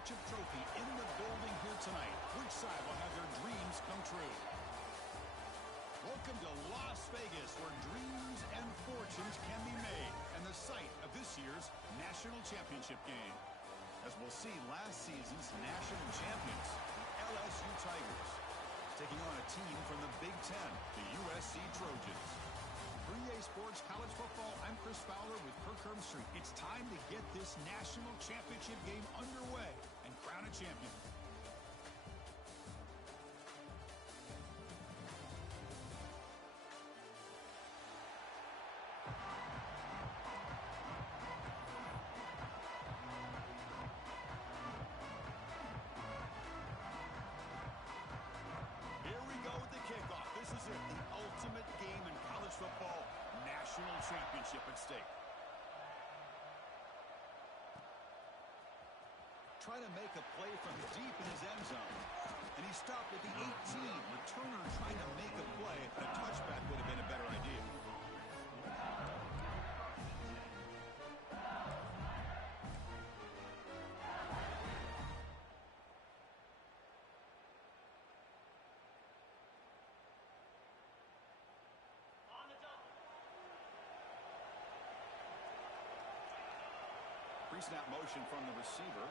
championship trophy in the building here tonight. Which side will have their dreams come true? Welcome to Las Vegas, where dreams and fortunes can be made, and the site of this year's national championship game. As we'll see, last season's national champions, the LSU Tigers, taking on a team from the Big Ten, the USC Trojans. For EA Sports College Football, I'm Chris Fowler with Kirk Herbstreit. It's time to get this national championship game underway and crown a champion. This is it, the ultimate game in college football, national championship at stake. Trying to make a play from deep in his end zone. And he stopped at the 18. Returner trying to make a play, but a touchback would have been a better idea. Pre-snap motion from the receiver.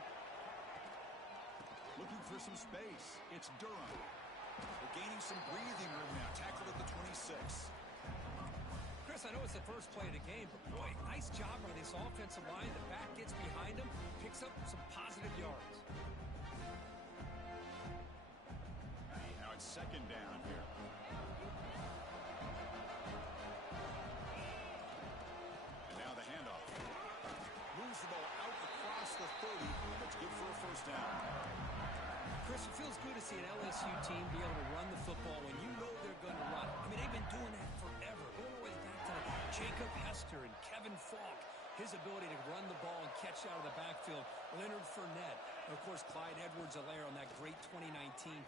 Looking for some space. It's Durham. They're gaining some breathing room now. Tackled at the 26. Chris, I know it's the first play of the game, but boy, nice job by this offensive line. The back gets behind him, picks up some positive yards. Now it's second down here. And now the handoff. Moves the ball out across the 30. That's good for a first down. Chris, it feels good to see an LSU team be able to run the football when you know they're going to run. I mean, they've been doing that forever. Going all the way back to Jacob Hester and Kevin Falk. His ability to run the ball and catch out of the backfield. Leonard Fournette. And, of course, Clyde Edwards-Helaire on that great 2019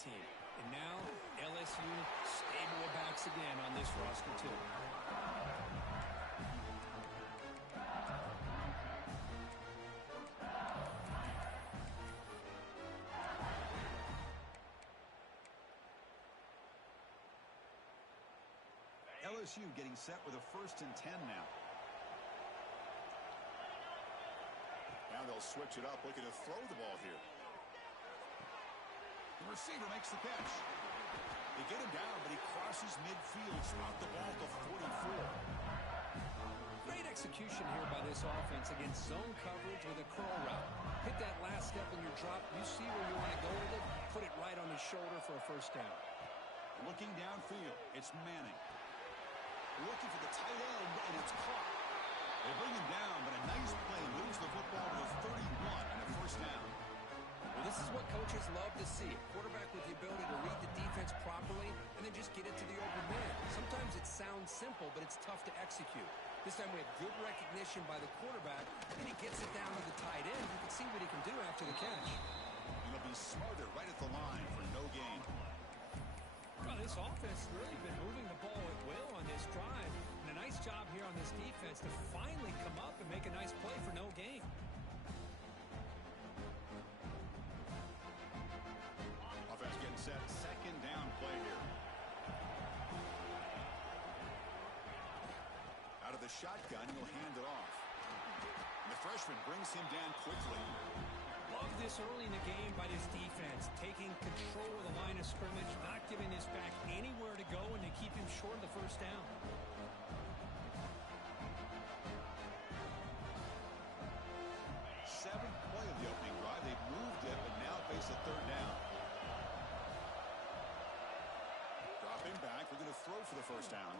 team. And now, LSU stable of backs again on this roster, too. LSU getting set with a 1st and 10 now. Now they'll switch it up, looking to throw the ball here. The receiver makes the catch. They get him down, but he crosses midfield, spot the ball at the 44. Great execution here by this offense against zone coverage with a curl route. Hit that last step in your drop. You see where you want to go with it. Put it right on his shoulder for a first down. Looking downfield, it's Manning. Looking for the tight end, and it's caught. They bring him down, but a nice play moves the football to the 31 and a first down. Well, this is what coaches love to see. A quarterback with the ability to read the defense properly and then just get it to the open man. Sometimes it sounds simple, but it's tough to execute. This time we have good recognition by the quarterback, and he gets it down to the tight end. You can see what he can do after the catch. And he'll be smarter right at the line for no gain. Well, this offense has really been moving the ball at will on this drive. And a nice job here on this defense to finally come up and make a nice play for no gain. Offense getting set. Second down play here. Out of the shotgun, he'll hand it off. And the freshman brings him down quickly. Love this early in the game by this defense, taking control of the line of scrimmage, not giving this back anywhere to go, and to keep him short of the first down. Seventh play of the opening drive. They've moved it, but now face a third down. Dropping back. We're going to throw for the first down.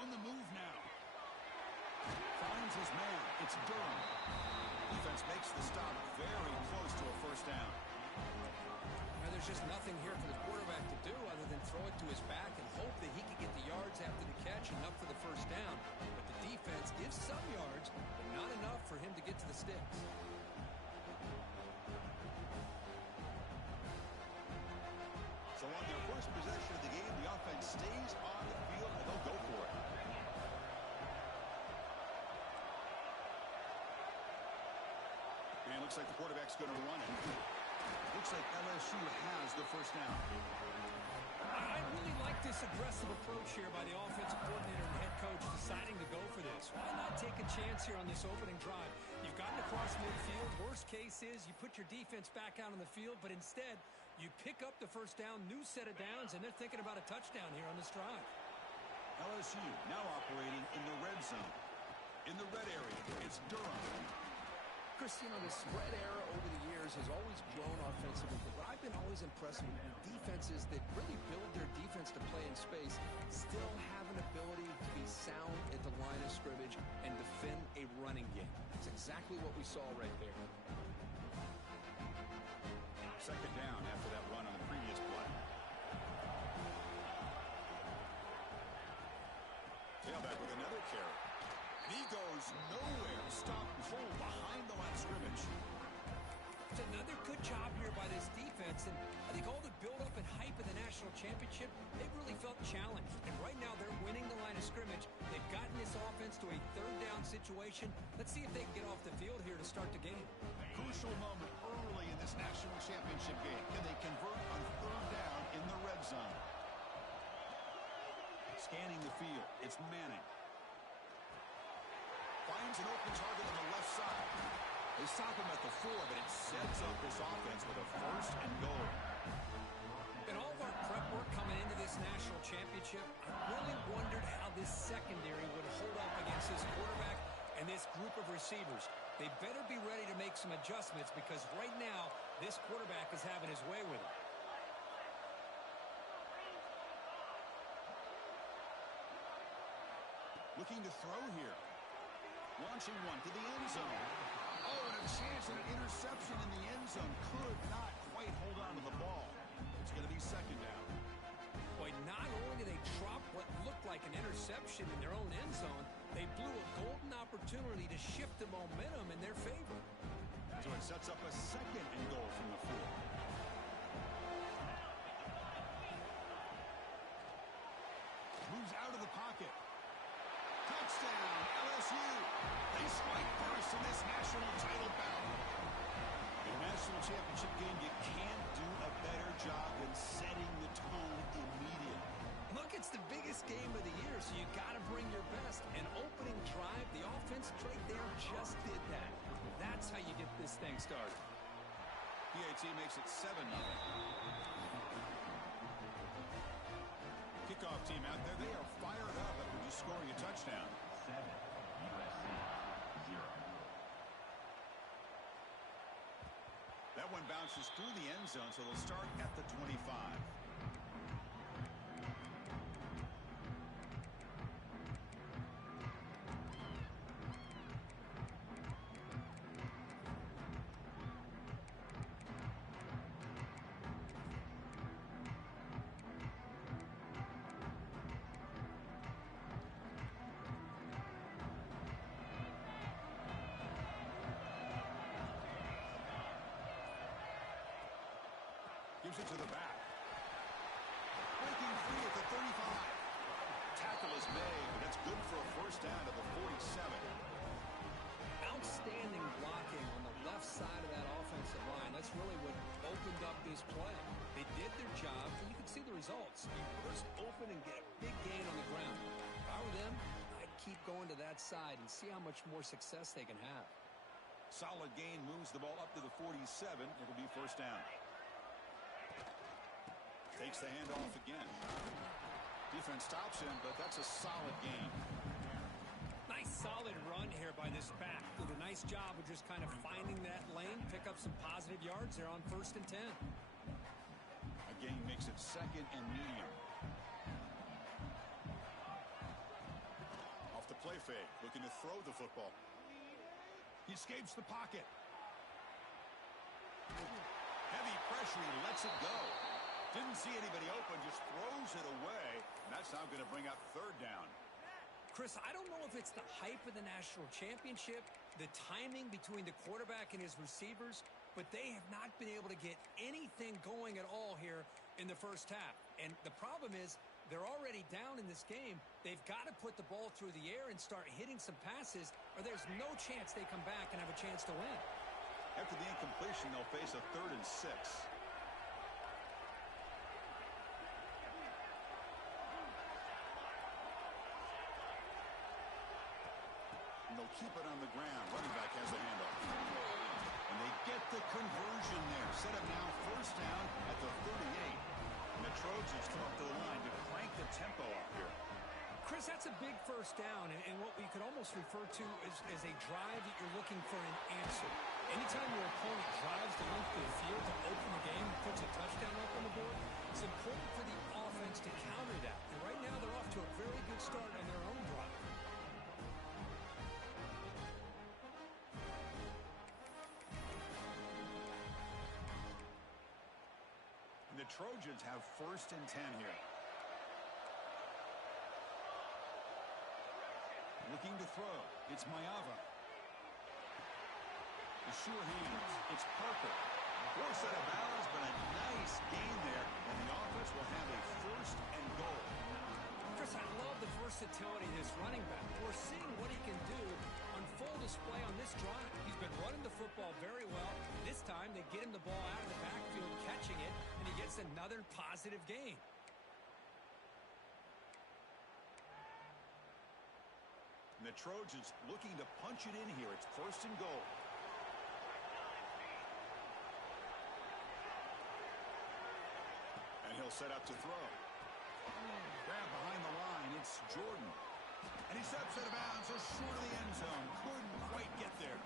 On the move now. Finds his man. It's Durham. Defense makes the stop very close to a first down. Now, there's just nothing here for the quarterback to do other than throw it to his back and hope that he can get the yards after the catch, enough for the first down. But the defense gives some yards, but not enough for him to get to the sticks. So on their first possession of the game, the offense stays on the field, and they'll go for it. And it looks like the quarterback's going to run it. Looks like LSU has the first down. I really like this aggressive approach here by the offensive coordinator and head coach deciding to go for this. Why not take a chance here on this opening drive? You've gotten across midfield. Worst case is you put your defense back out on the field, but instead you pick up the first down, new set of downs, and they're thinking about a touchdown here on this drive. LSU now operating in the red zone. In the red area, it's Durham. Chris, you know, the spread era over the years has always grown offensively, but what I've been always impressed with defenses that really build their defense to play in space still have an ability to be sound at the line of scrimmage and defend a running game. That's exactly what we saw right there. Second down after that run on the previous play. Tailback with another carry. And he goes nowhere. Stop and hold behind the line of scrimmage. It's another good job here by this defense, and I think all the build-up and hype of the national championship, they've really felt challenged. And right now they're winning the line of scrimmage. They've gotten this offense to a third down situation. Let's see if they can get off the field here to start the game. Crucial moment early in this national championship game. Can they convert on third down in the red zone? Scanning the field. It's Manning. Finds an open target on the left side. They stop him at the 4, but it sets up this offense with a first and goal. In all of our prep work coming into this national championship, I really wondered how this secondary would hold up against this quarterback and this group of receivers. They better be ready to make some adjustments because right now, this quarterback is having his way with it. Looking to throw here. Launching one to the end zone. Oh, and a chance at an interception in the end zone. Could not quite hold on to the ball. It's going to be second down. Boy, not only did they drop what looked like an interception in their own end zone, they blew a golden opportunity to shift the momentum in their favor. So it sets up a second and goal from the 4. Moves out of the pocket. Touchdown, LSU. They strike first in this national title battle. In a national championship game, you can't do a better job than setting the tone immediately. Look, it's the biggest game of the year, so you got to bring your best. An opening drive, the offense right there just did that. That's how you get this thing started. PAT makes it 7-0. Kickoff team out there, they are fired up after just scoring a touchdown. 7, USC, 0. That one bounces through the end zone, so they'll start at the 25. Gives it to the back. Breaking free at the 35. Tackle is made, but that's good for a first down to the 47. Outstanding blocking on the left side of that offensive line. That's really what opened up this play. They did their job, and you can see the results. You burst open and get a big gain on the ground. If I were them, I'd keep going to that side and see how much more success they can have. Solid gain moves the ball up to the 47. It'll be first down. Takes the handoff again. Defense stops him, but that's a solid gain. Nice solid run here by this back. Did a nice job of just kind of finding that lane, pick up some positive yards there on 1st and 10. A gain makes it second and medium. Off the play fake, looking to throw the football. He escapes the pocket. Heavy pressure, he lets it go. Didn't see anybody open, just throws it away. And that's now going to bring up third down. Chris, I don't know if it's the hype of the national championship, the timing between the quarterback and his receivers, but they have not been able to get anything going at all here in the first half. And the problem is they're already down in this game. They've got to put the ball through the air and start hitting some passes, or there's no chance they come back and have a chance to win. After the incompletion, they'll face a 3rd and 6. And they'll keep it on the ground. Running back has the handoff. And they get the conversion there. Set up now 1st down at the 38. And the Trojans come up to the line to crank the tempo up here. Chris, that's a big 1st down, and what we could almost refer to as a drive that you're looking for an answer. Anytime your opponent drives the length of the field to open the game and puts a touchdown up on the board, it's important for the offense to counter that. And right now they're off to a very good start on their own drive. And the Trojans have 1st and 10 here. Looking to throw. It's Mayava. The sure hands. It's Parker. Poor set of balance, but a nice gain there. And the offense will have a 1st and goal. Chris, I love the versatility of this running back. We're seeing what he can do on full display on this drive. He's been running the football very well. This time they get him the ball out of the backfield, catching it, and he gets another positive gain. And the Trojans looking to punch it in here. It's 1st and goal. And he'll set up to throw. Grab behind the line. It's Jordan. And he steps out of bounds so short of the end zone. Couldn't quite get there.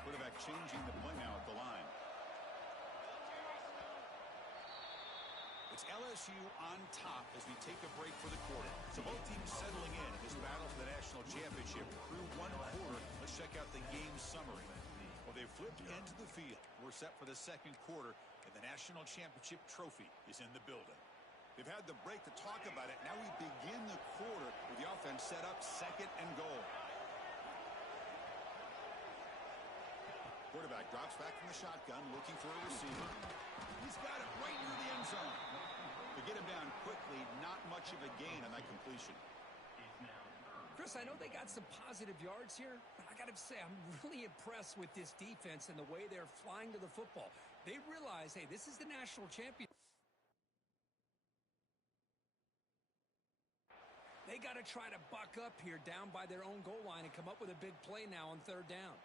Quarterback changing the play now at the line. It's LSU on top as we take a break for the quarter. So both teams settling in this battle for the national championship. Through 1 quarter, let's check out the game summary. Well, they've flipped into the field. We're set for the 2nd quarter, and the national championship trophy is in the building. They've had the break to talk about it. Now we begin the quarter with the offense set up 2nd and goal. Quarterback drops back from the shotgun, looking for a receiver. He's got it right near the end zone. To get him down quickly, not much of a gain on that completion. Chris, I know they got some positive yards here, but I got to say, I'm really impressed with this defense and the way they're flying to the football. They realize, hey, this is the national champion. They got to try to buck up here down by their own goal line and come up with a big play now on 3rd down.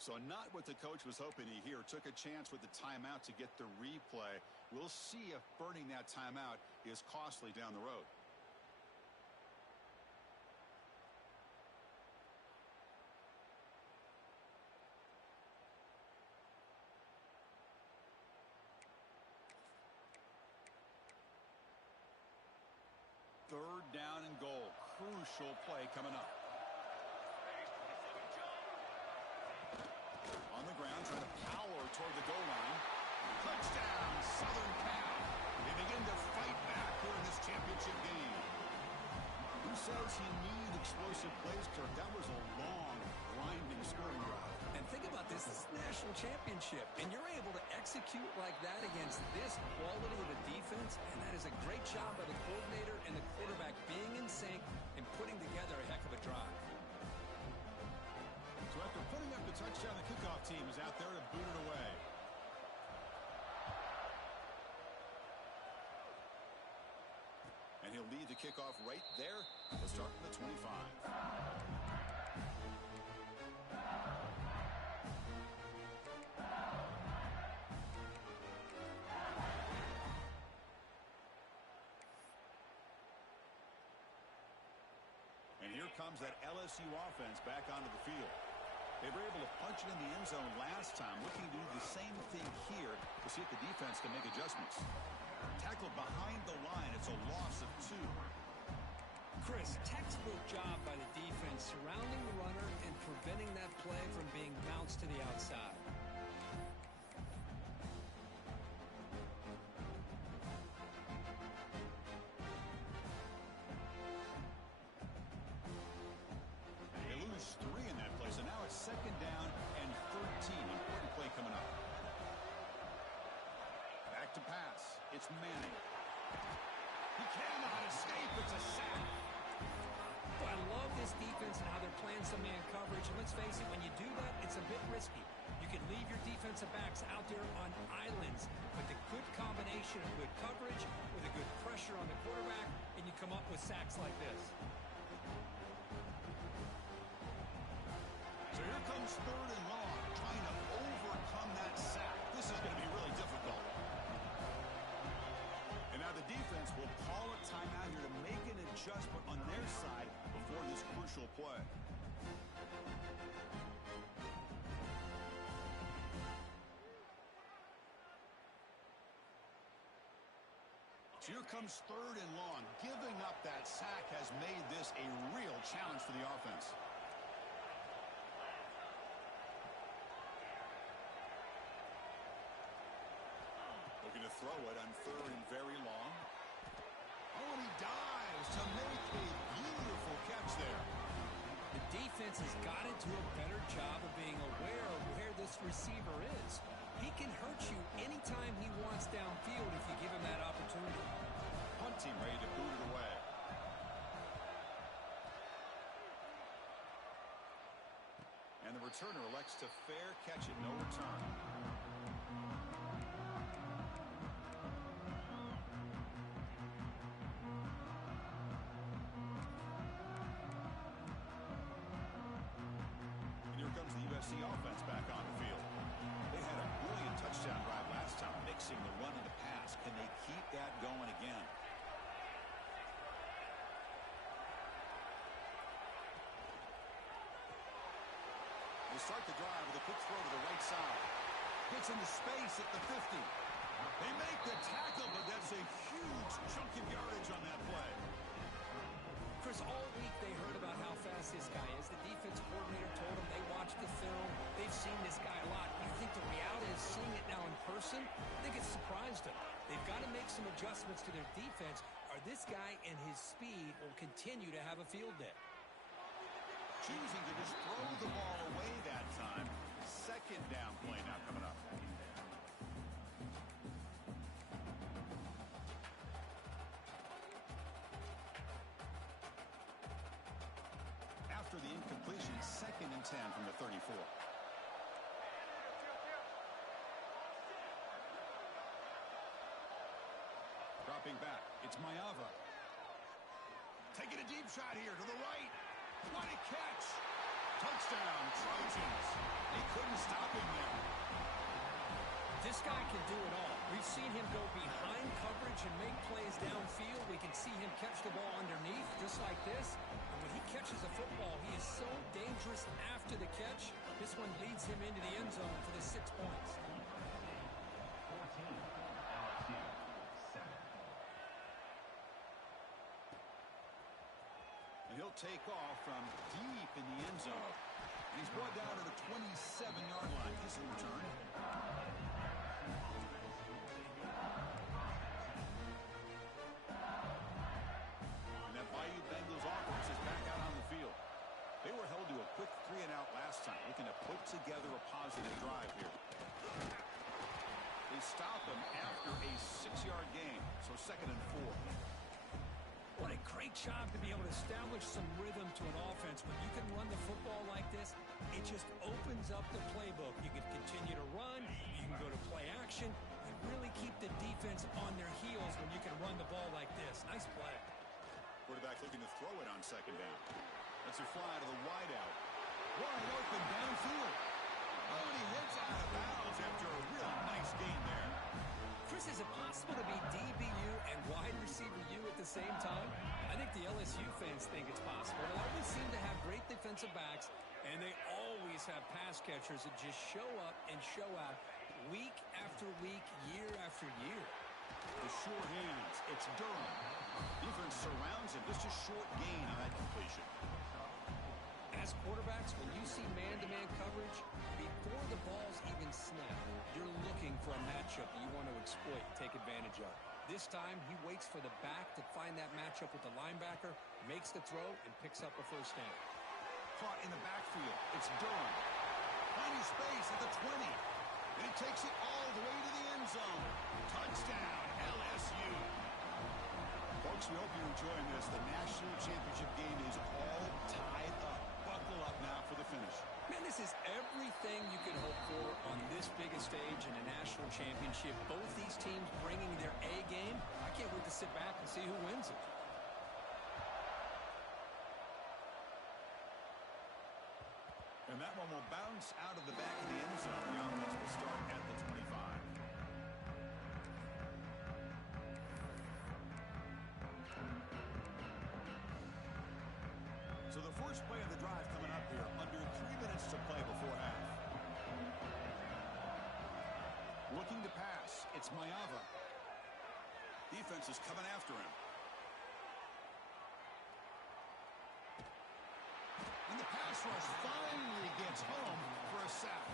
So not what the coach was hoping to hear. Took a chance with the timeout to get the replay. We'll see if burning that timeout is costly down the road. Third down and goal. Crucial play coming up. On the ground, trying to power toward the goal line. Touchdown, Southern Cal. They begin to fight back here in this championship game. Who says you need explosive plays, Kirk? That was a long, grinding scoring drive. And think about this. This is the national championship, and you're able to execute like that against this quality of a defense, and that is a great job by the coordinator and the quarterback being in sync and putting together a heck of a drive. So after putting up the touchdown, the kickoff team is out there to boot it away. And he'll lead the kickoff right there. We'll start from the 25. And here comes that LSU offense back onto the field. They were able to punch it in the end zone last time, looking to do the same thing here to see if the defense can make adjustments. Tackled behind the line. It's a loss of 2. Chris, textbook job by the defense surrounding the runner and preventing that play from being bounced to the outside. They lose 3 in that play, so now it's 2nd down and 13. Important play coming up. back to pass. It's Manning. He cannot escape. It's a sack. Well, I love this defense and how they're playing some man coverage. And let's face it, when you do that, it's a bit risky. You can leave your defensive backs out there on islands, but the good combination of good coverage with a good pressure on the quarterback, and you come up with sacks like this. So here comes 3rd and long, trying to overcome that sack. This is going to be really difficult. And now the defense will call a timeout here to make an adjustment on their side before this crucial play. So here comes 3rd and long. Giving up that sack has made this a real challenge for the offense. Looking to throw it on 3rd and very long. Oh, and he dives to make a beautiful catch there. The defense has got to do a better job of being aware of where this receiver is. He can hurt you anytime he wants downfield if you give him that opportunity. Punt team ready to boot it away. And the returner elects to fair catch it, no return. And here comes the USC offense back on the field. They had a brilliant touchdown drive last time, mixing the run and the pass. Can they keep that going again? They start the drive with a quick throw to the right side. Gets into space at the 50. They make the tackle, but that's a huge chunk of yardage on that play. Chris, all week they heard about how fast this guy is. The defense coordinator told them they watched the film. They've seen this guy a lot. You think the reality is seeing it now in person? I think it's surprised them. They've got to make some adjustments to their defense, or this guy and his speed will continue to have a field day. Choosing to just throw the ball away that time. 2nd down play now coming up. After the incompletion, 2nd and 10 from the 34. Dropping back, it's Mayava. Taking a deep shot here to the right. What a catch! Touchdown, Trojans. They couldn't stop him there. This guy can do it all. We've seen him go behind coverage and make plays downfield. We can see him catch the ball underneath, just like this. And when he catches a football, he is so dangerous after the catch. This one leads him into the end zone for the 6 points. 14, LSU, 7. And he'll take off from deep in the end zone. And he's brought down to the 27-yard line. This will return. And that Bayou Bengals offense is back out on the field. They were held to a quick 3-and-out last time, looking to put together a positive drive here. They stop him after a 6-yard gain, so 2nd and 4. What a great job to be able to establish some rhythm to an offense. When you can run the football like this, it just opens up the playbook. You can continue to run. You can go to play action. You really keep the defense on their heels when you can run the ball like this. Nice play. Quarterback looking to throw it on 2nd down. That's a fly to the wideout. Wide open downfield. Oh, and he hits out of bounds after a real nice gain there. Chris, is it possible to be DBU and wide receiver U at the same time? I think the LSU fans think it's possible. They always seem to have great defensive backs, and they always have pass catchers that just show up and show out week after week, year after year. The short hands. It's Durham. Defense surrounds him. Just a short gain on that completion. As quarterbacks, when you see man-to-man coverage, before the ball's even snapped, you're looking for a matchup that you want to exploit, take advantage of. This time, he waits for the back to find that matchup with the linebacker, makes the throw, and picks up a 1st down. Caught in the backfield. It's Durham. Finding space at the 20. And he takes it all the way to the end zone. Touchdown. we hope you're enjoying this. The national championship game is all tied up. Buckle up now for the finish. Man, this is everything you can hope for on this biggest stage in a national championship. Both these teams bringing their A game. I can't wait to sit back and see who wins it. And that one will bounce out of the back of the end zone. The offense will start at the 25. So the first play of the drive coming up here. Under 3 minutes to play before half. Looking to pass. It's Ncaa. Defense is coming after him. And the pass rush finally gets home for a sack.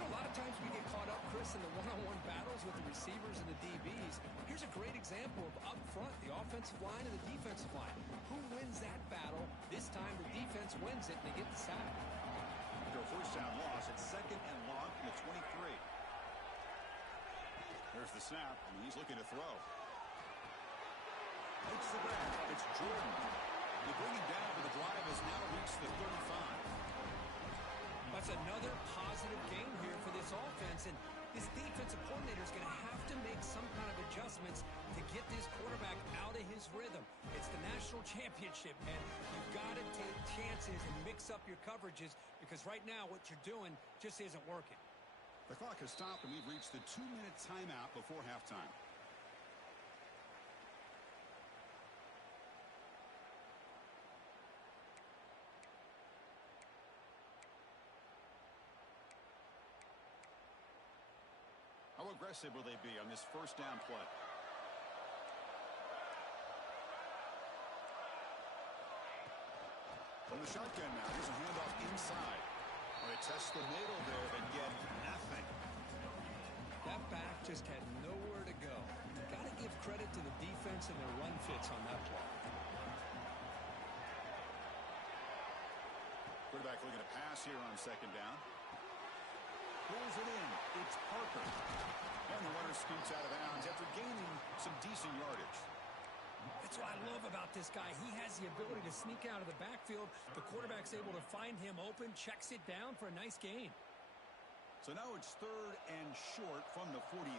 You know, a lot of times we get caught up, Chris, in the one-on-one battles with the receivers and the DBs. Here's a great example of up front, the offensive line and the defensive line. Who wins that battle? This time the defense wins it and they get the sack. After a first down loss, it's second and long from the 23. There's the snap, and he's looking to throw. Takes the grab. It's Jordan. They bring him down, but the drive has now reached the 35. That's another positive game here for this offense, and this defensive coordinator is going to have to make some kind of adjustments to get this quarterback out of his rhythm. It's the national championship, and you've got to take chances and mix up your coverages because right now what you're doing just isn't working. The clock has stopped, and we've reached the 2-minute timeout before halftime. How aggressive will they be on this first down play? From the shotgun now, here's a handoff inside. Well, they test the middle there, but get nothing. That back just had nowhere to go. Got to give credit to the defense and their run fits on that play. Quarterback looking to pass here on second down. Pulls it in. It's Parker. And the runner scoots out of bounds after gaining some decent yardage. That's what I love about this guy. He has the ability to sneak out of the backfield. The quarterback's able to find him open, checks it down for a nice gain. So now it's third and short from the 43.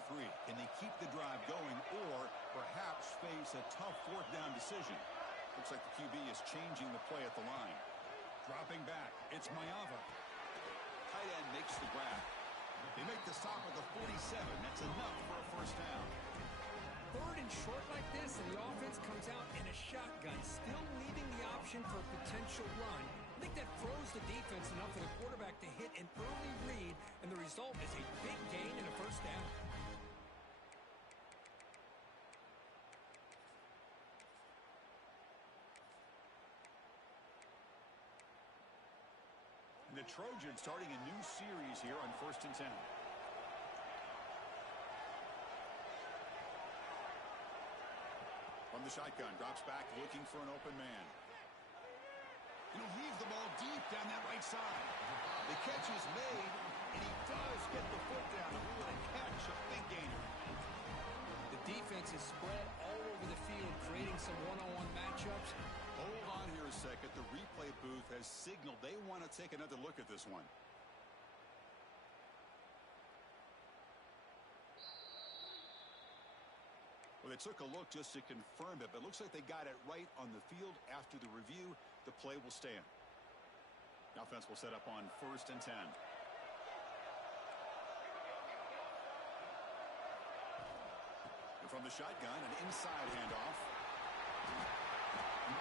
Can they keep the drive going or perhaps face a tough fourth down decision? Looks like the QB is changing the play at the line. Dropping back. It's Ncaa. Tight end makes the grab. They make the stop at the 47. That's enough for a first down. Third and short like this, and the offense comes out in a shotgun, still leaving the option for a potential run. I think that throws the defense enough for the quarterback to hit an early read, and the result is a big gain and a first down. The Trojans starting a new series here on 1st and 10. From the shotgun, drops back, looking for an open man. And he'll leave the ball deep down that right side. The catch is made, and he does get the foot down. A little catch, a big gainer. The defense is spread all over the field, creating some one-on-one matchups. Hold on here a second. The replay booth has signaled they want to take another look at this one. Well, they took a look just to confirm it, but it looks like they got it right on the field. After the review, the play will stand. The offense will set up on 1st and 10. And from the shotgun, an inside handoff.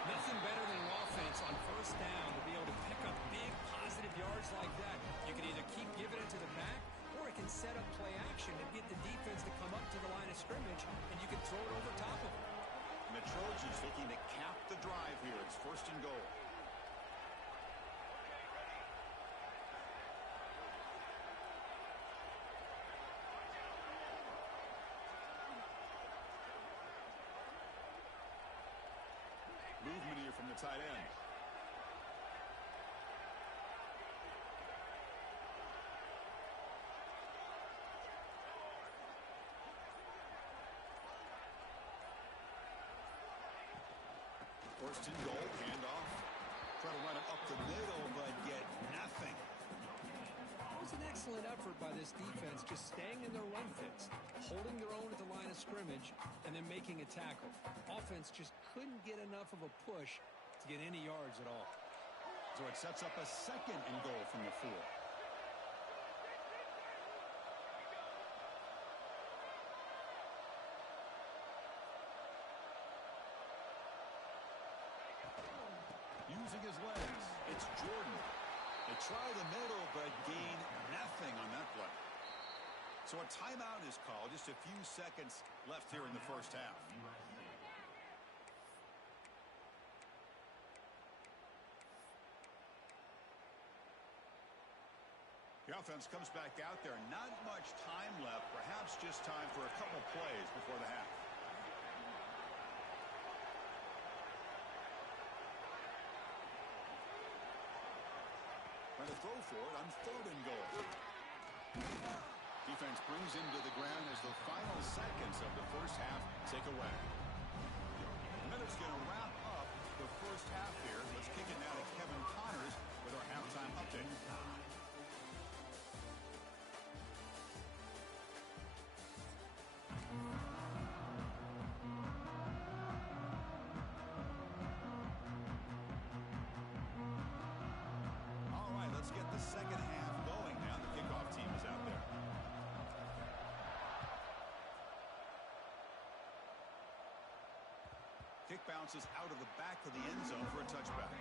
Nothing better than an offense on first down to be able to pick up big positive yards like that. You can either keep giving it to the back, or it can set up play action and get the defense to come up to the line of scrimmage, and you can throw it over top of them. And the Trojans looking to cap the drive here. It's 1st and goal. Movement here from the tight end. First and goal, handoff. Try to run it up the middle, but get nothing. It was an excellent effort by this defense, just staying in their run fits, holding their own at the line of scrimmage, and then making a tackle. Offense just couldn't get enough of a push to get any yards at all. So it sets up a second and goal from the 4. Using his legs, it's Jordan. They try the middle, but gain nothing on that play. So a timeout is called. Just a few seconds left here in the first half. The offense comes back out there. Not much time left. Perhaps just time for a couple plays before the half. Trying to throw for it on 3rd and goal. Defense brings him to the ground as the final seconds of the first half tick away. The minute's going to wrap up the first half here. Let's kick it now to Kevin Connors with our halftime update. All right, let's get the second half going now. The kickoff team is out there. Kick bounces out of the back of the end zone for a touchback.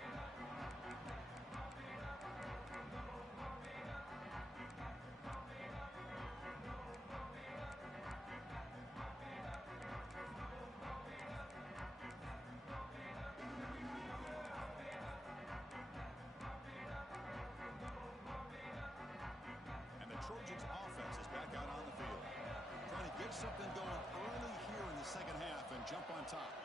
And the Trojans offense is back out on the field. Trying to get something going early here in the second half and jump on top.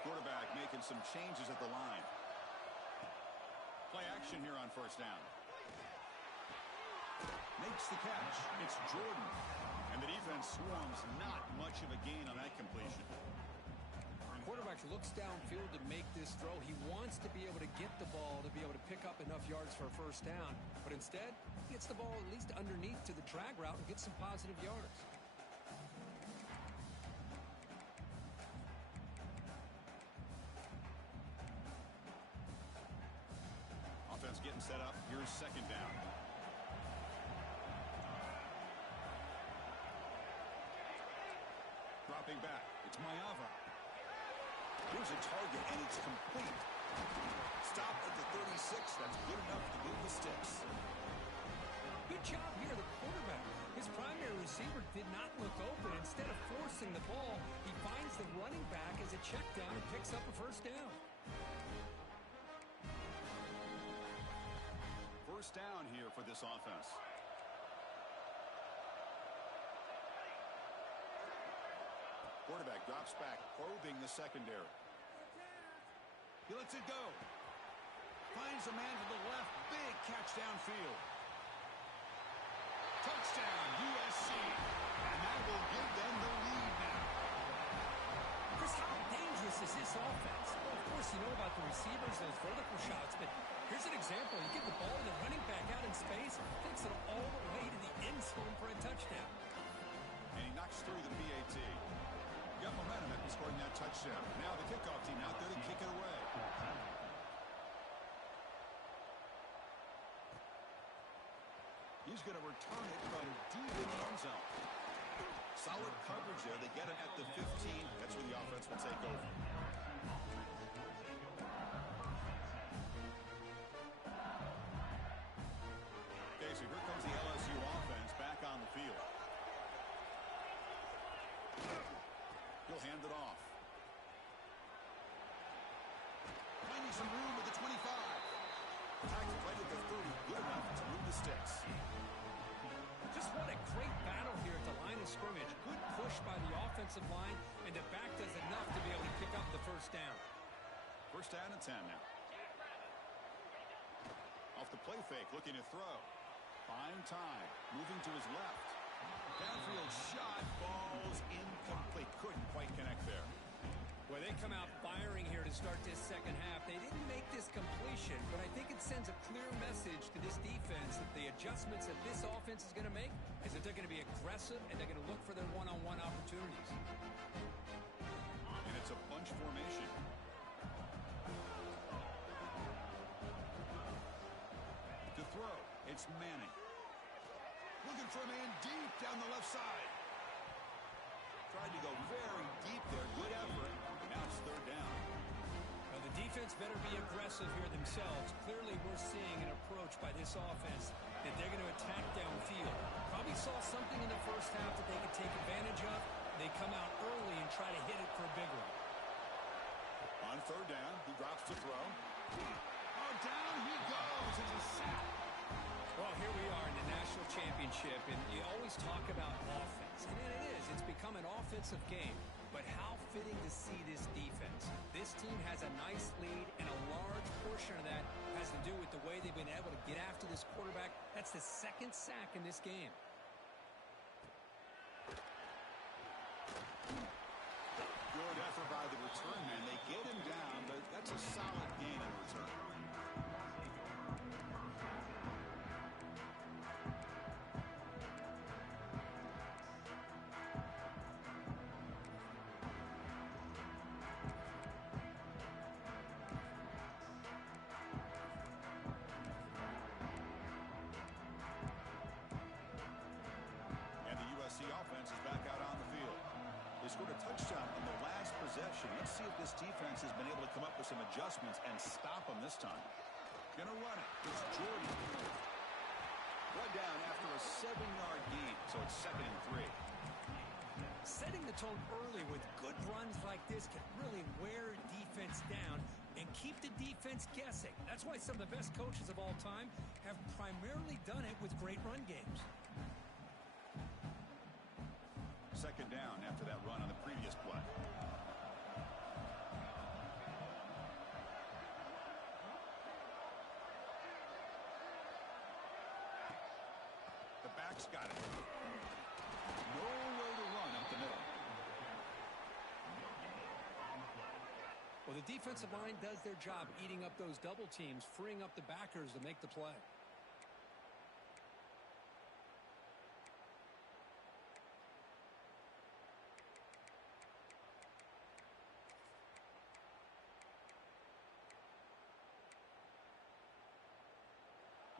Quarterback making some changes at the line. Play action here on first down. Makes the catch. It's Jordan. And the defense swarms. Not much of a gain on that completion. Quarterback looks downfield to make this throw. He wants to be able to get the ball to be able to pick up enough yards for a first down. But instead, he gets the ball at least underneath to the drag route and gets some positive yards. Offense getting set up. Here's second down. Dropping back. It's Ncaa. Here's a target, and it's complete. Stop at the 36. That's good enough to move the sticks. Good job here, the quarterback. His primary receiver did not look open. Instead of forcing the ball, he finds the running back as a check down and picks up a first down. First down here for this offense. Quarterback drops back, probing the secondary. He lets it go. Finds a man to the left. Big catch downfield. Touchdown, USC. And that will give them the lead now. Chris, how dangerous is this offense? Well, of course, you know about the receivers, those vertical shots, but here's an example. You give the ball to the running back out in space, takes it all the way to the end zone for a touchdown. And he knocks through the PAT. Got momentum after scoring that touchdown. Now the kickoff team out there to kick it away. He's going to return it from deep in the end zone. Solid coverage there. They get him at the 15. That's where the offense will take over. Okay, so here comes the LSU offense back on the field. He'll hand it off. Finding some room at the 25. Tackle right at the 30. Good enough to move the sticks. Just what a great battle here at the line of scrimmage. Good push by the offensive line, and the back does enough to be able to pick up the first down. First down and 10 now. Off the play fake, looking to throw. Fine time. Moving to his left. Downfield shot. Ball's incomplete. Couldn't quite connect there. Well, they they come out firing here to start this second half. They didn't make this completion, but I think it sends a clear message to this defense that the adjustments that this offense is going to make is that they're going to be aggressive and they're going to look for their one-on-one opportunities. And it's a bunch formation. To throw, it's Manning. Looking for a man deep down the left side. Tried to go very deep there. Good effort. Now it's third down. Well, the defense better be aggressive here themselves. Clearly, we're seeing an approach by this offense that they're going to attack downfield. Probably saw something in the first half that they could take advantage of. They come out early and try to hit it for a big one. On third down, he drops to throw. Oh, down he goes. It's a sack. Well, here we are in the national championship, and you always talk about offense. And it is. It's become an offensive game. But how fitting to see this defense. This team has a nice lead, and a large portion of that has to do with the way they've been able to get after this quarterback. That's the second sack in this game. Good effort by the return man. They get him down, but that's a solid gain in return. Offense is back out on the field. They scored a touchdown on the last possession. Let's see if this defense has been able to come up with some adjustments and stop them this time. Gonna run it. It's Jordan. One down after a 7-yard gain, so it's 2nd and 3. Setting the tone early with good runs like this can really wear defense down and keep the defense guessing. That's why some of the best coaches of all time have primarily done it with great run games. 2nd down after that run on the previous play. The back's got it. Nowhere to run up the middle. Well, the defensive line does their job eating up those double teams, freeing up the backers to make the play.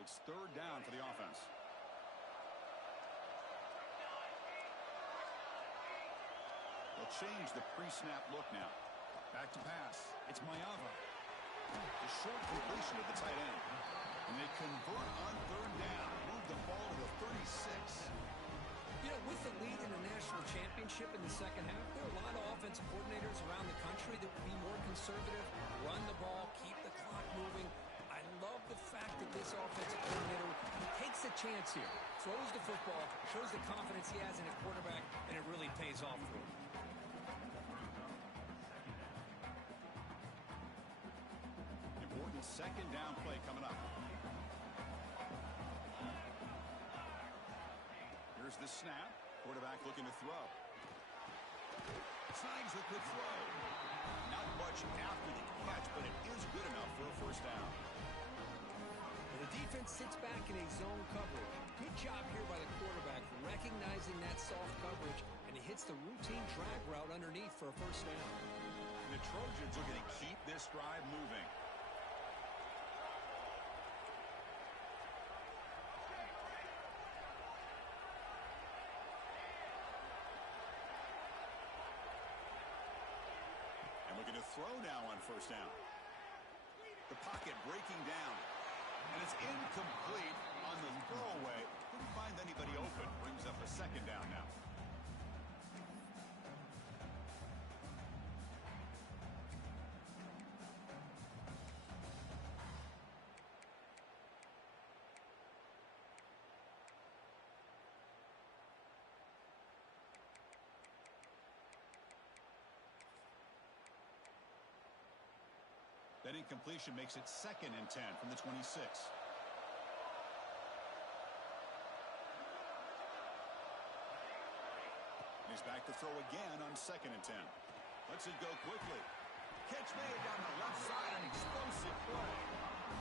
It's 3rd down for the offense. They'll change the pre-snap look now. Back to pass. It's Ncaa. The short completion of the tight end. And they convert on 3rd down. Move the ball to the 36. You know, with the lead in the national championship in the second half, there are a lot of offensive coordinators around the country that would be more conservative, run the ball, keep the clock moving. I love the fact that this offensive coordinator takes a chance here, throws the football, shows the confidence he has in a quarterback, and it really pays off for him. Important 2nd down play coming up. Here's the snap. Quarterback looking to throw. Snags a good throw. Not much after the catch, but it is good enough for a 1st down. The defense sits back in a zone coverage. Good job here by the quarterback recognizing that soft coverage, and he hits the routine drag route underneath for a 1st down. The Trojans are going to keep this drive moving. And we're going to throw now on 1st down. The pocket breaking down. And it's incomplete on the throwaway. Couldn't find anybody open. Brings up a 2nd down now. That incompletion makes it 2nd and 10 from the 26. He's back to throw again on 2nd and 10. Lets it go quickly. Catch made down the left side, an explosive play.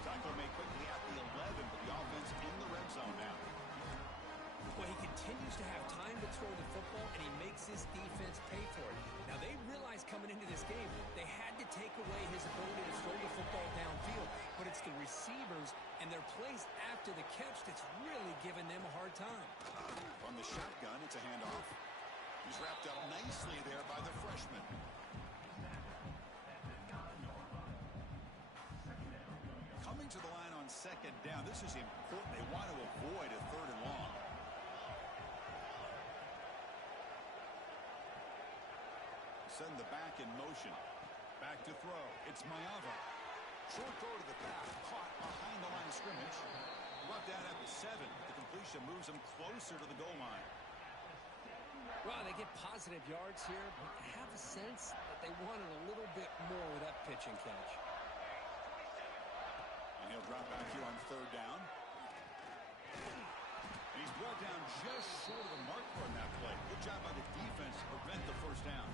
Tackle made quickly at the 11, but the offense in the red zone now. Well, he continues to have time to throw the football, and he makes his defense pay for it. Now, they realized coming into this game they had to take away his ability to throw the football downfield, but it's the receivers and their plays after the catch that's really giving them a hard time. From the shotgun, it's a handoff. He's wrapped up nicely there by the freshman. Coming to the line on second down. This is important. They want to avoid a third and long. Send the back in motion. Back to throw. It's Ncaa. Short throw to the back. Caught behind the line of scrimmage. Brought down at the 7. The completion moves him closer to the goal line. Well, they get positive yards here, but I have a sense that they wanted a little bit more with that pitch and catch. And he'll drop back here on third down. And he's brought down just short of the mark on that play. Good job by the defense to prevent the first down.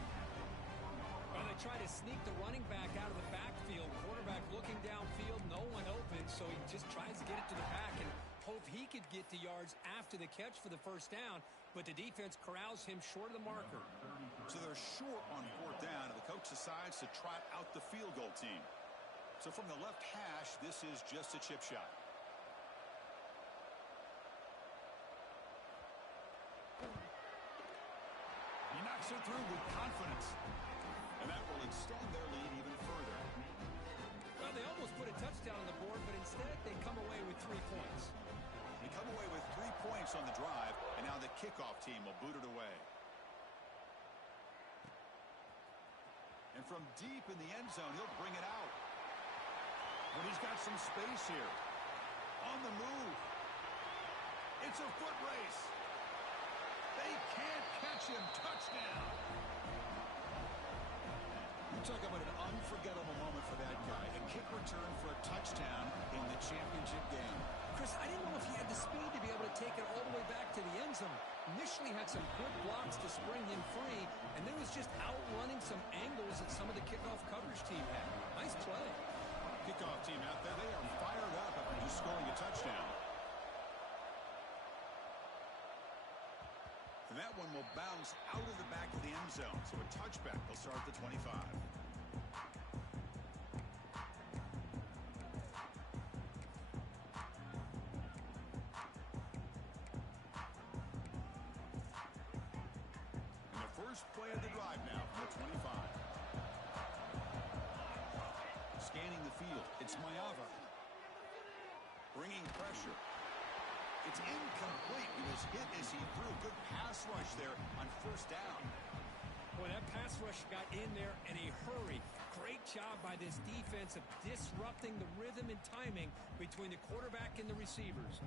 Well, they try to sneak the running back out of the backfield. Quarterback looking downfield, no one open, so he just tries to get it to the back and hope he could get the yards after the catch for the first down, but the defense corrals him short of the marker. So they're short on fourth down, and the coach decides to trot out the field goal team. So from the left hash, this is just a chip shot. He knocks it through with confidence. And that will extend their lead even further. Well, they almost put a touchdown on the board, but instead they come away with 3 points. They come away with 3 points on the drive, and now the kickoff team will boot it away. And from deep in the end zone, he'll bring it out. When he's got some space here. On the move. It's a foot race. They can't catch him. Touchdown. You talk about an unforgettable moment for that guy. A kick return for a touchdown in the championship game. Chris, I didn't know if he had the speed to be able to take it all the way back to the end zone. Initially had some good blocks to spring him free, and then was just outrunning some angles that some of the kickoff coverage team had. Nice play. Kickoff team out there, they are fired up after just scoring a touchdown. And that one will bounce out of the back of the end zone. So a touchback will start at the 25. And the first play of the drive now from the 25. Scanning the field, it's Ncaa. Bringing pressure. It's incomplete. He was hit as he threw. Good pass rush there on first down. Boy, that pass rush got in there in a hurry. Great job by this defense of disrupting the rhythm and timing between the quarterback and the receivers.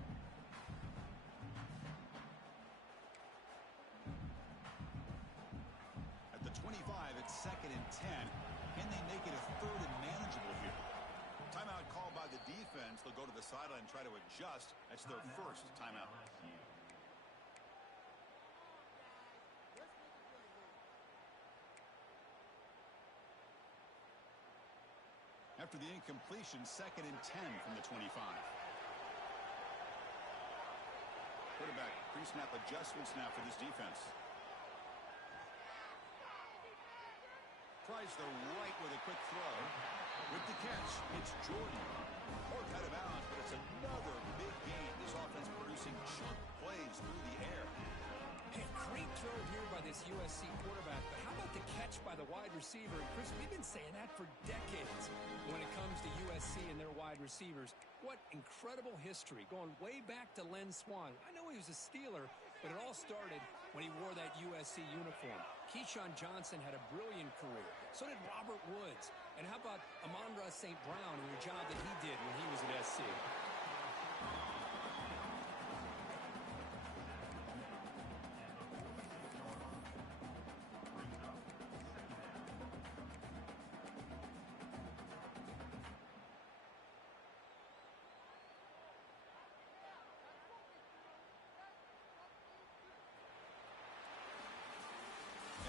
At the 25, it's 2nd and 10. Can they make it a third and manageable here? Timeout called by the defense. They'll go to the sideline and try to adjust. That's their first timeout. After the incompletion, 2nd and 10 from the 25. Quarterback pre-snap adjustments now for this defense. Tries the right with a quick throw. With the catch, it's Jordan. Mark out of bounds, but it's another big game. This offense producing chunk plays through the air. Hey, great throw here by this USC quarterback, but how about the catch by the wide receiver? And Chris, we've been saying that for decades when it comes to USC and their wide receivers. What incredible history, going way back to Len Swan. I know he was a Steeler, but it all started when he wore that USC uniform. Keyshawn Johnson had a brilliant career. So did Robert Woods. And how about Amon-Ra St. Brown and the job that he did when he was at SC?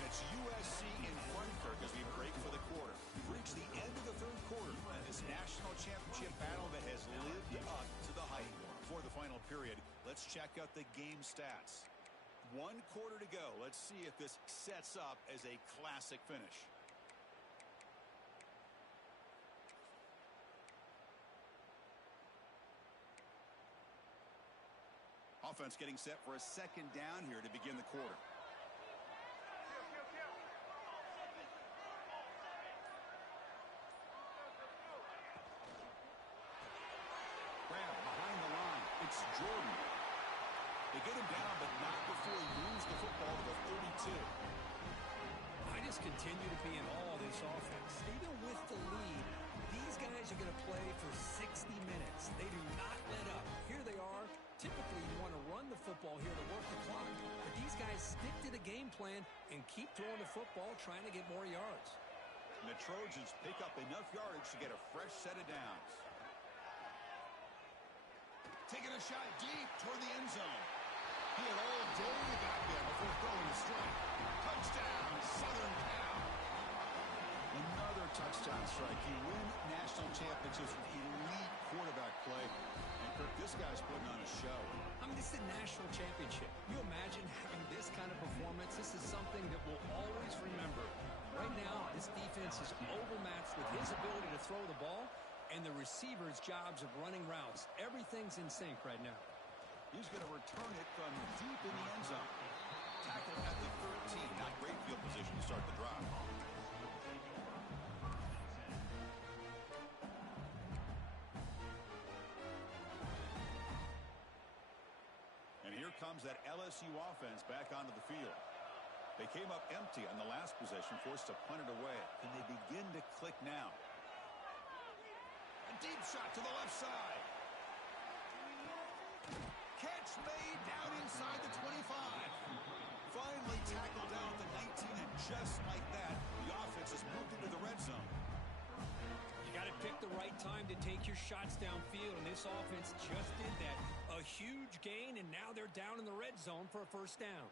It's USC in Dunkirk as we break for the quarter. We've reached the end of the third quarter in this national championship battle that has lived up to the hype. For the final period, let's check out the game stats. 1 quarter to go. Let's see if this sets up as a classic finish. Offense getting set for a second down here to begin the quarter. Grab behind the line. It's Jordan. They get him down, but not before he moves the football to the 32. I just continue to be in awe of this offense. Even with the lead, these guys are going to play for 60 minutes. They do not let up. Here they are. Typically, you want to run the football here to work the clock. But these guys stick to the game plan and keep throwing the football, trying to get more yards. And the Trojans pick up enough yardage to get a fresh set of downs. Taking a shot deep toward the end zone. He had all day back there before throwing the strike. Touchdown, Southern Cal. Another touchdown strike. You win national championships with elite quarterback play. And Kirk, this guy's putting on a show. I mean, this is a national championship. You imagine having this kind of performance? This is something that we'll always remember. Right now, this defense is overmatched with his ability to throw the ball and the receivers' jobs of running routes. Everything's in sync right now. He's going to return it from deep in the end zone. Tackle at the 13. Not great field position to start the drive. And here comes that LSU offense back onto the field. They came up empty on the last possession, forced to punt it away. Can they begin to click now? A deep shot to the left side. Catch made down inside the 25. Finally tackled down at the 19, and just like that, the offense has moved into the red zone. You got to pick the right time to take your shots downfield, and this offense just did that. A huge gain, and now they're down in the red zone for a first down.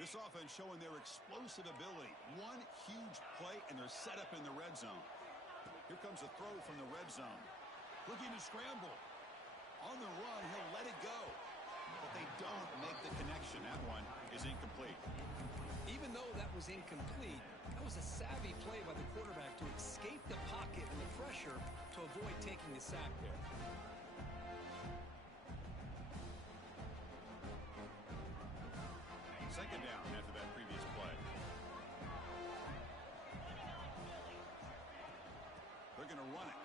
This offense showing their explosive ability. One huge play, and they're set up in the red zone. Here comes a throw from the red zone. Looking to scramble. On the run, he'll let it go. But they don't make the connection. That one is incomplete. Even though that was incomplete, that was a savvy play by the quarterback to escape the pocket and the pressure to avoid taking the sack there. Second down after that previous play. They're going to run it.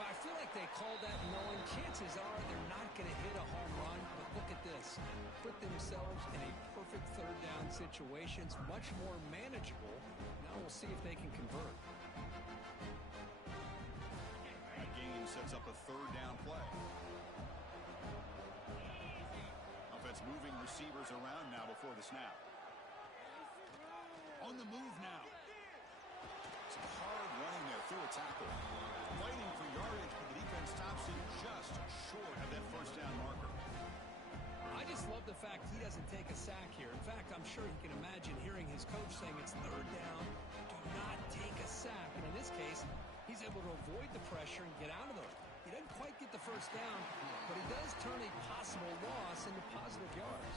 Well, I feel like they called that knowing chances are they're not going to hit a home run, but look at this. Put themselves in a perfect third down situation. It's much more manageable. Now we'll see if they can convert. That gain sets up a third down play. Offense moving receivers around now before the snap. On the move now. Some hard running there through a tackle. Fighting for yardage, but the defense stops him just short of that first down marker. I just love the fact he doesn't take a sack here. In fact, I'm sure he can imagine hearing his coach saying it's third down. Do not take a sack. And in this case, he's able to avoid the pressure and get out of there. He doesn't quite get the first down, but he does turn a possible loss into positive yards.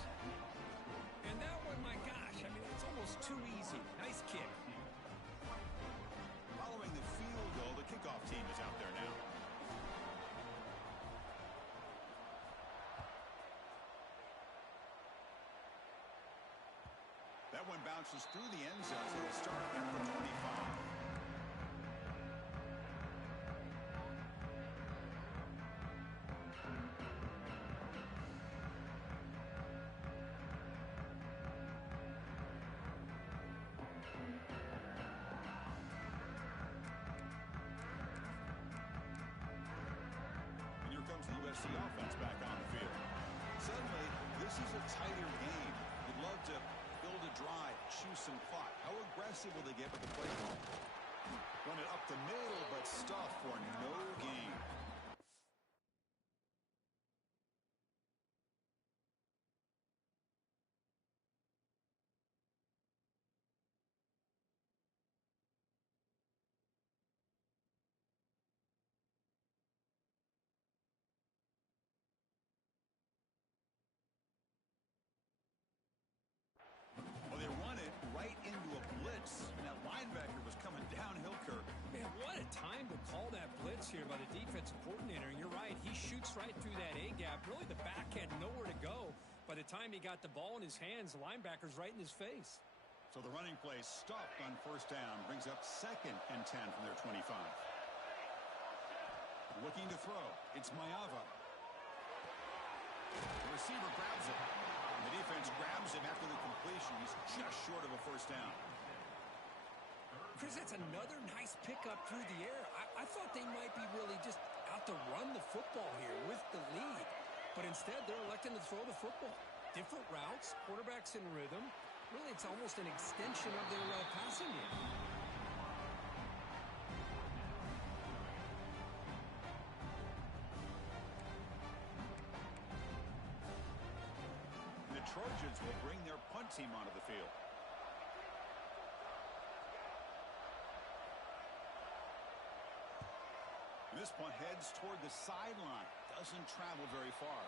And that one, my gosh, I mean, it's almost too easy. Nice kick. Following the field goal, the kickoff team is out there now. That one bounces through the end zone, so it'll start at the 25. The offense back on the field. Suddenly, this is a tighter game. You'd love to build a drive, choose some clock. How aggressive will they get with the play call? Run it up the middle, but stuff for no gain. breaks right through that A-gap. Really, the back had nowhere to go. By the time he got the ball in his hands, the linebacker's right in his face. So the running play stopped on first down. Brings up 2nd and 10 from their 25. Looking to throw. It's Ncaa. The receiver grabs it. The defense grabs him after the completion. He's just short of a first down. Chris, that's another nice pickup through the air. I thought they might be really just out to run the football here with the lead. But instead, they're electing to throw the football. Different routes, quarterbacks in rhythm. Really, it's almost an extension of their passing game. The Trojans will bring their punt team onto the field. And this punt heads toward the sideline. Doesn't travel very far.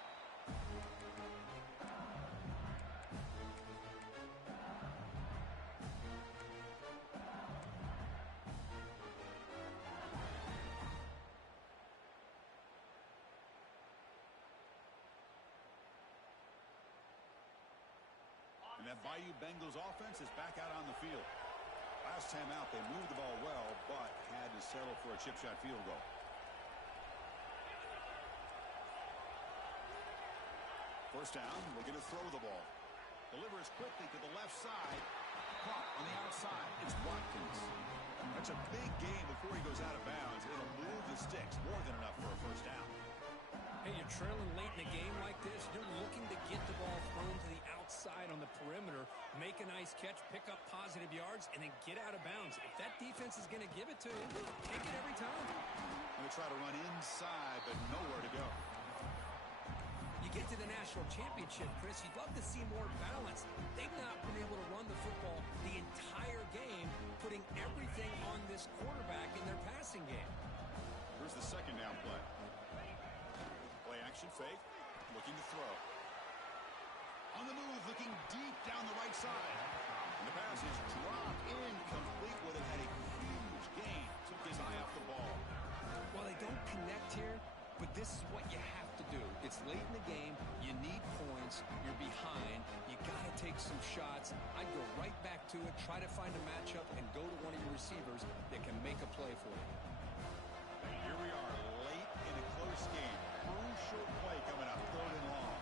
And that Bayou Bengals offense is back out on the field. Last time out, they moved the ball well, but had to settle for a chip shot field goal. First down, looking to throw the ball. Delivers quickly to the left side. Caught on the outside. It's Watkins. That's a big gain before he goes out of bounds. It'll move the sticks more than enough for a first down. Hey, you're trailing late in the game like this. You're looking to get the ball thrown to the outside on the perimeter, make a nice catch, pick up positive yards, and then get out of bounds. If that defense is going to give it to you, take it every time. Going to try to run inside, but nowhere to go. You get to the national championship, Chris, you'd love to see more balance. They've not been able to run the football the entire game, putting everything on this quarterback in their passing game. Here's the second down play. Play action fake, looking to throw. On the move, looking deep down the right side. And the pass is dropped incomplete. Would have had a huge gain. Took his eye off the ball. Well, they don't connect here, but this is what you have to do. It's late in the game. You need points. You're behind. You got to take some shots. I'd go right back to it, try to find a matchup, and go to one of your receivers that can make a play for you. Here we are, late in a close game. Crucial play coming up, 3rd and long.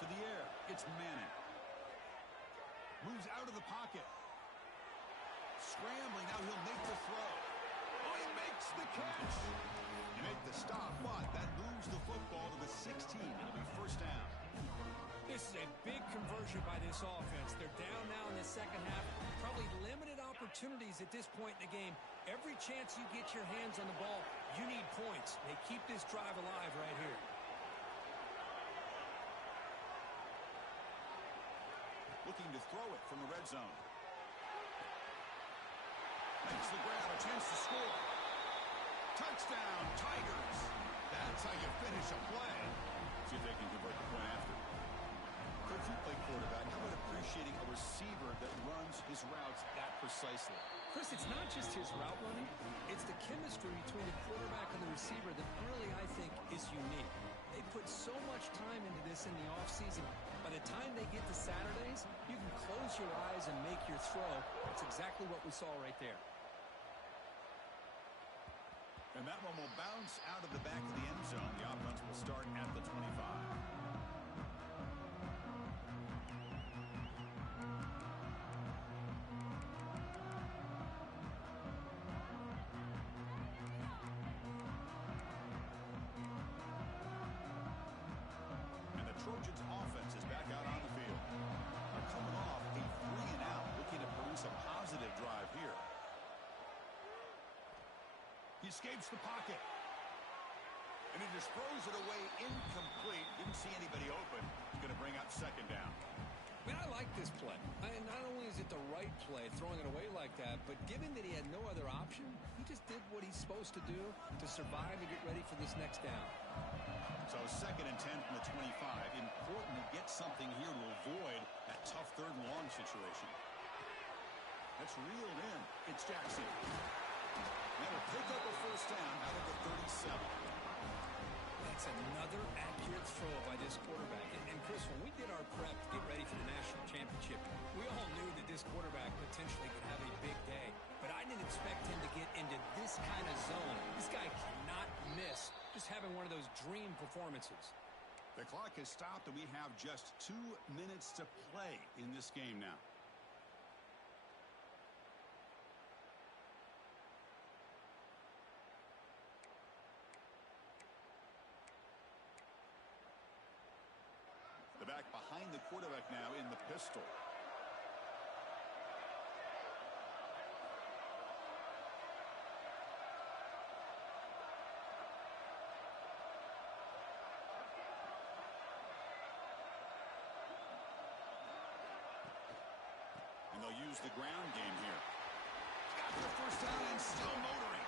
To the air, it's Manning. Moves out of the pocket. Scrambling, now he'll make the throw. Oh, he makes the catch. You make the stop, but that moves the football to the 16. It'll be first down. This is a big conversion by this offense. They're down now in the second half. Probably limited opportunities at this point in the game. Every chance you get your hands on the ball, you need points. They keep this drive alive right here. Looking to throw it from the red zone. Makes the grab, a chance to score. Touchdown, Tigers. That's how you finish a play. See if they can convert the point after. Coach, you play quarterback. How about appreciating a receiver that runs his routes that precisely? Chris, it's not just his route running. It's the chemistry between the quarterback and the receiver that really, I think, is unique. They put so much time into this in the offseason. By the time they get to Saturdays, you can close your eyes and make your throw. That's exactly what we saw right there. And that one will bounce out of the back of the end zone. The offense will start at the 25. And the Trojans offense is back out on the field. They're coming off a 3-and-out, looking to produce a positive drive here. He escapes the pocket. And he just throws it away incomplete. Didn't see anybody open. He's going to bring up second down. Man, I like this play. Not only is it the right play, throwing it away like that, but given that he had no other option, he just did what he's supposed to do to survive and get ready for this next down. So 2nd and 10 from the 25. Important to get something here to avoid that tough 3rd and long situation. That's reeled in. It's Jackson. That'll pick up a first down out of the 37. That's another accurate throw by this quarterback. And Chris, when we did our prep to get ready for the national championship, we all knew that this quarterback potentially could have a big day. But I didn't expect him to get into this kind of zone. This guy cannot miss just having one of those dream performances. The clock has stopped, and we have just 2 minutes to play in this game now. The back behind the quarterback now in the pistol. And they'll use the ground game here. Got the first down and still motoring.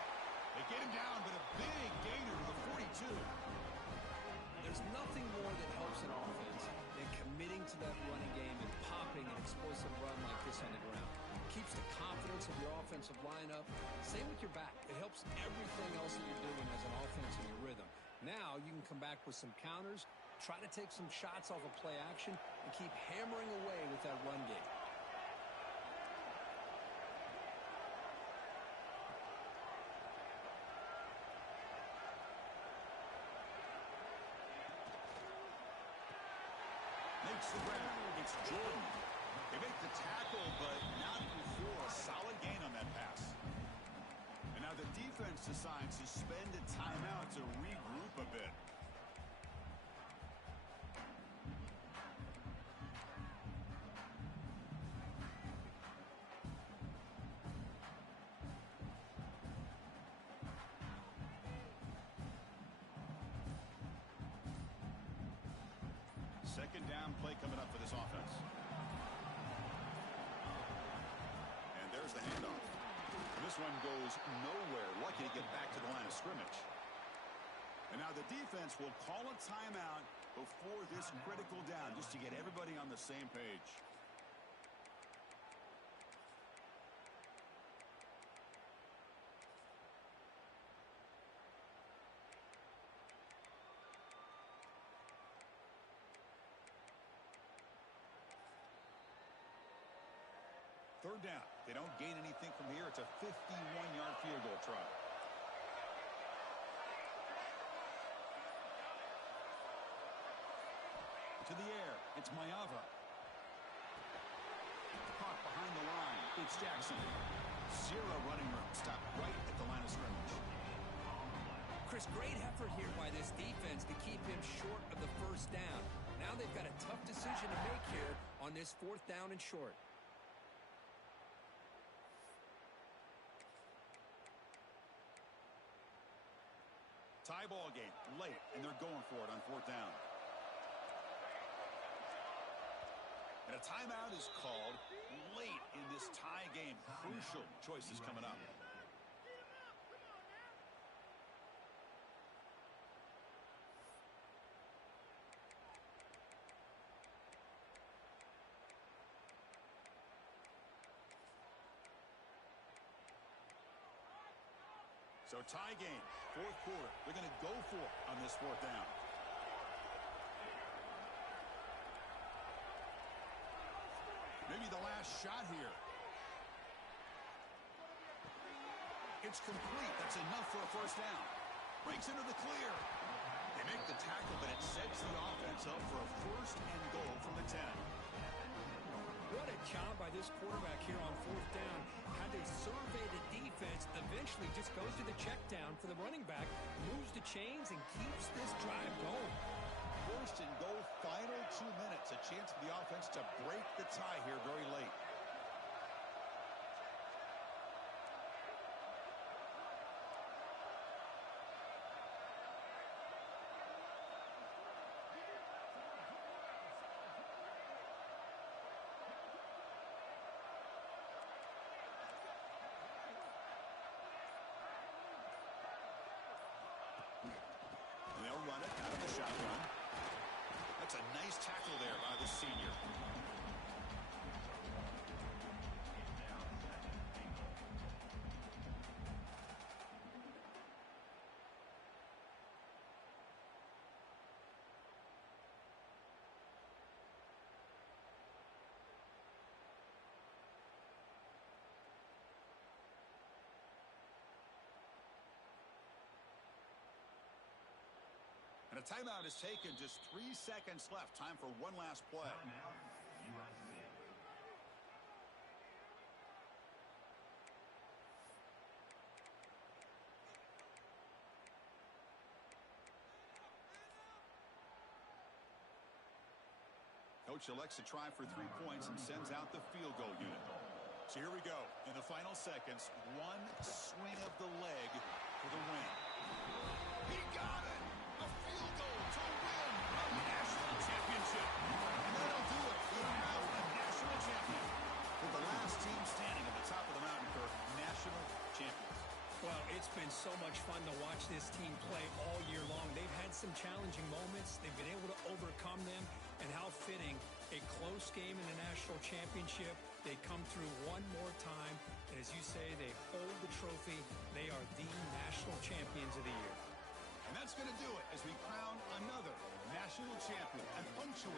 They get him down, but a big gainer to the 42. There's nothing more that helps an offense than committing to that running game and popping an explosive run like this on the ground. It keeps the confidence of your offensive lineup. Same with your back. It helps everything else that you're doing as an offense in your rhythm. Now you can come back with some counters, try to take some shots off of play action, and keep hammering away with that run game. Makes the grab. It's Jordan. They make the tackle, but not before a solid gain on that pass. And now the defense decides to spend a timeout to regroup a bit. Second down play coming up for this offense. And there's the handoff. And this one goes nowhere. Lucky to get back to the line of scrimmage. And now the defense will call a timeout before this critical down just to get everybody on the same page. Third down. They don't gain anything from here. It's a 51-yard field goal try. To the air. It's Mayava. Caught behind the line. It's Jackson. Zero running room. Stopped right at the line of scrimmage. Chris, great effort here by this defense to keep him short of the first down. Now they've got a tough decision to make here on this 4th down and short. Tie ball game late, and they're going for it on 4th down. And a timeout is called late in this tie game. Crucial choices coming up. So tie game, 4th quarter. They're going to go for it on this 4th down. Maybe the last shot here. It's complete. That's enough for a first down. Breaks into the clear. They make the tackle, but it sets the offense up for a 1st and goal from the 10. What a job by this quarterback here on 4th down. Had they surveyed the defense, eventually just goes to the check down for the running back, moves the chains, and keeps this drive going. 1st and goal, final 2 minutes. A chance for the offense to break the tie here very late. They'll run it out of the shotgun. That's a nice tackle there by the senior. And a timeout is taken. Just 3 seconds left. Time for one last play. Timeout, USA. Coach elects to try for 3 points and sends out the field goal unit. So here we go. In the final seconds, one swing of the leg for the win. He got it! A field goal to win a national championship. And that'll do it. We are now a national champion. With the last team standing at the top of the mountain, Kirk, national champions. Well, it's been so much fun to watch this team play all year long. They've had some challenging moments. They've been able to overcome them. And how fitting, a close game in the national championship. They come through one more time. And as you say, they hold the trophy. They are the national champions of the year. And that's going to do it as we crown another national champion and punctuate